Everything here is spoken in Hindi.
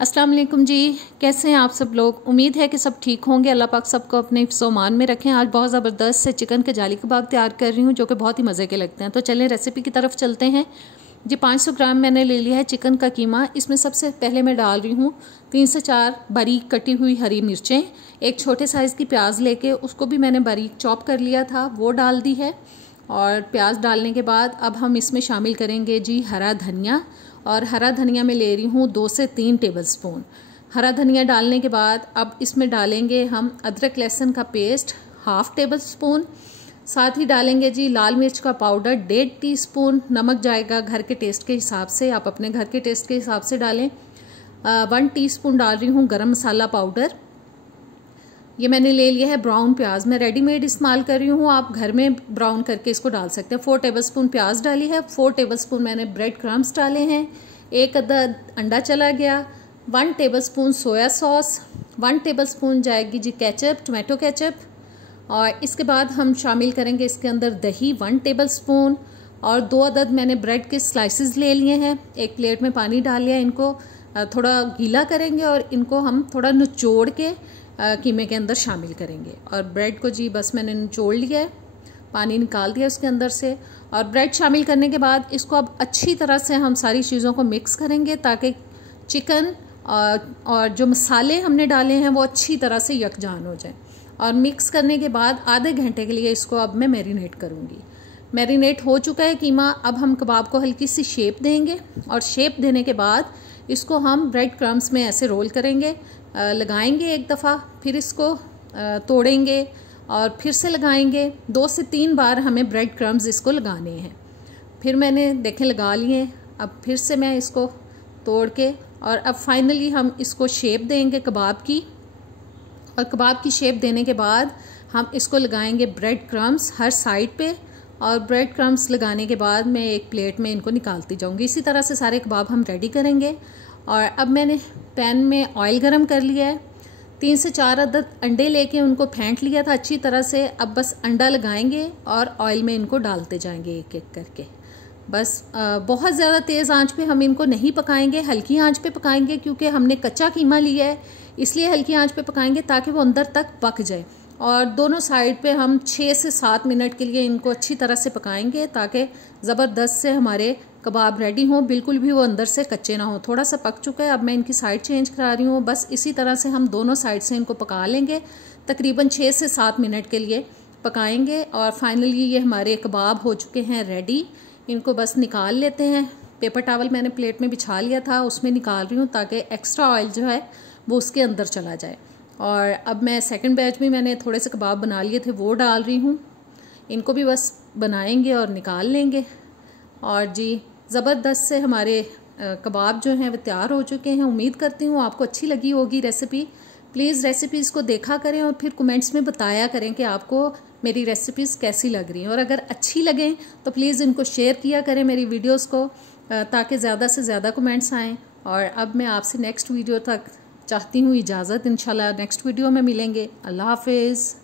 अस्सलाम वालेकुम जी, कैसे हैं आप सब लोग। उम्मीद है कि सब ठीक होंगे। अल्लाह पाक सबको अपने हिफ्ज़-ओ-मान में रखें। आज बहुत ज़बरदस्त से चिकन के जाली कबाब तैयार कर रही हूँ जो कि बहुत ही मज़े के लगते हैं। तो चलें रेसिपी की तरफ चलते हैं जी। 500 ग्राम मैंने ले लिया है चिकन का कीमा। इसमें सबसे पहले मैं डाल रही हूँ 3 से 4 बारीक कटी हुई हरी मिर्चें। एक छोटे साइज़ की प्याज लेके उसको भी मैंने बारीक चॉप कर लिया था, वो डाल दी है। और प्याज डालने के बाद अब हम इसमें शामिल करेंगे जी हरा धनिया। और हरा धनिया में ले रही हूँ 2 से 3 टेबलस्पून। हरा धनिया डालने के बाद अब इसमें डालेंगे हम अदरक लहसुन का पेस्ट 1/2 टेबलस्पून। साथ ही डालेंगे जी लाल मिर्च का पाउडर 1.5 टीस्पून। नमक जाएगा घर के टेस्ट के हिसाब से, आप अपने घर के टेस्ट के हिसाब से डालें। 1 टीस्पून डाल रही हूँ गरम मसाला पाउडर। ये मैंने ले लिया है ब्राउन प्याज, मैं रेडीमेड इस्तेमाल कर रही हूँ, आप घर में ब्राउन करके इसको डाल सकते हैं। 4 टेबलस्पून प्याज डाली है। 4 टेबलस्पून मैंने ब्रेड क्रम्स डाले हैं। 1 अदद अंडा चला गया। 1 टेबलस्पून सोया सॉस। 1 टेबलस्पून जाएगी जी केचप, टोमेटो केचप। और इसके बाद हम शामिल करेंगे इसके अंदर दही 1 टेबलस्पून। और 2 अदद मैंने ब्रेड के स्लाइसेस ले लिए हैं। एक प्लेट में पानी डाल लिया, इनको थोड़ा गीला करेंगे और इनको हम थोड़ा निचोड़ के कीमे के अंदर शामिल करेंगे। और ब्रेड को जी बस मैंने निचोड़ लिया है, पानी निकाल दिया उसके अंदर से। और ब्रेड शामिल करने के बाद इसको अब अच्छी तरह से हम सारी चीज़ों को मिक्स करेंगे ताकि चिकन और जो मसाले हमने डाले हैं वो अच्छी तरह से यकजान हो जाए। और मिक्स करने के बाद आधे घंटे के लिए इसको अब मैं मैरिनेट करूँगी। मैरिनेट हो चुका है कीमा। अब हम कबाब को हल्की सी शेप देंगे और शेप देने के बाद इसको हम ब्रेड क्रम्स में ऐसे रोल करेंगे, लगाएंगे एक दफ़ा, फिर इसको तोड़ेंगे और फिर से लगाएंगे। 2 से 3 बार हमें ब्रेड क्रम्स इसको लगाने हैं। फिर मैंने देखें लगा लिए। अब फिर से मैं इसको तोड़ के और अब फाइनली हम इसको शेप देंगे कबाब की। और कबाब की शेप देने के बाद हम इसको लगाएंगे ब्रेड क्रम्स हर साइड पे। और ब्रेड क्रम्स लगाने के बाद मैं एक प्लेट में इनको निकालती जाऊंगी। इसी तरह से सारे कबाब हम रेडी करेंगे। और अब मैंने पैन में ऑयल गरम कर लिया है। 3 से 4 अदद अंडे लेके उनको फेंट लिया था अच्छी तरह से। अब बस अंडा लगाएंगे और ऑयल में इनको डालते जाएंगे एक एक करके। बस बहुत ज़्यादा तेज़ आंच पे हम इनको नहीं पकाएंगे, हल्की आंच पे पकाएंगे क्योंकि हमने कच्चा कीमा लिया है, इसलिए हल्की आंच पे पकाएंगे ताकि वो अंदर तक पक जाए। और दोनों साइड पे हम 6 से 7 मिनट के लिए इनको अच्छी तरह से पकाएंगे ताकि ज़बरदस्त से हमारे कबाब रेडी हों, बिल्कुल भी वो अंदर से कच्चे ना हो। थोड़ा सा पक चुका है, अब मैं इनकी साइड चेंज करा रही हूँ। बस इसी तरह से हम दोनों साइड से इनको पका लेंगे, तकरीबन 6 से 7 मिनट के लिए पकाएंगे। और फाइनली ये हमारे कबाब हो चुके हैं रेडी। इनको बस निकाल लेते हैं। पेपर टॉवल मैंने प्लेट में बिछा लिया था, उसमें निकाल रही हूँ ताकि एक्स्ट्रा ऑयल जो है वो उसके अंदर चला जाए। और अब मैं सेकंड बैच में मैंने थोड़े से कबाब बना लिए थे, वो डाल रही हूँ। इनको भी बस बनाएंगे और निकाल लेंगे। और जी ज़बरदस्त से हमारे कबाब जो हैं वो तैयार हो चुके हैं। उम्मीद करती हूँ आपको अच्छी लगी होगी रेसिपी। प्लीज़ रेसिपीज़ को देखा करें और फिर कमेंट्स में बताया करें कि आपको मेरी रेसिपीज़ कैसी लग रही हैं। और अगर अच्छी लगें तो प्लीज़ इनको शेयर किया करें मेरी वीडियोज़ को, ताकि ज़्यादा से ज़्यादा कमेंट्स आएँ। और अब मैं आपसे नेक्स्ट वीडियो तक चाहती हूँ इजाज़त। इंशाल्लाह नेक्स्ट वीडियो में मिलेंगे। अल्लाह हाफिज़।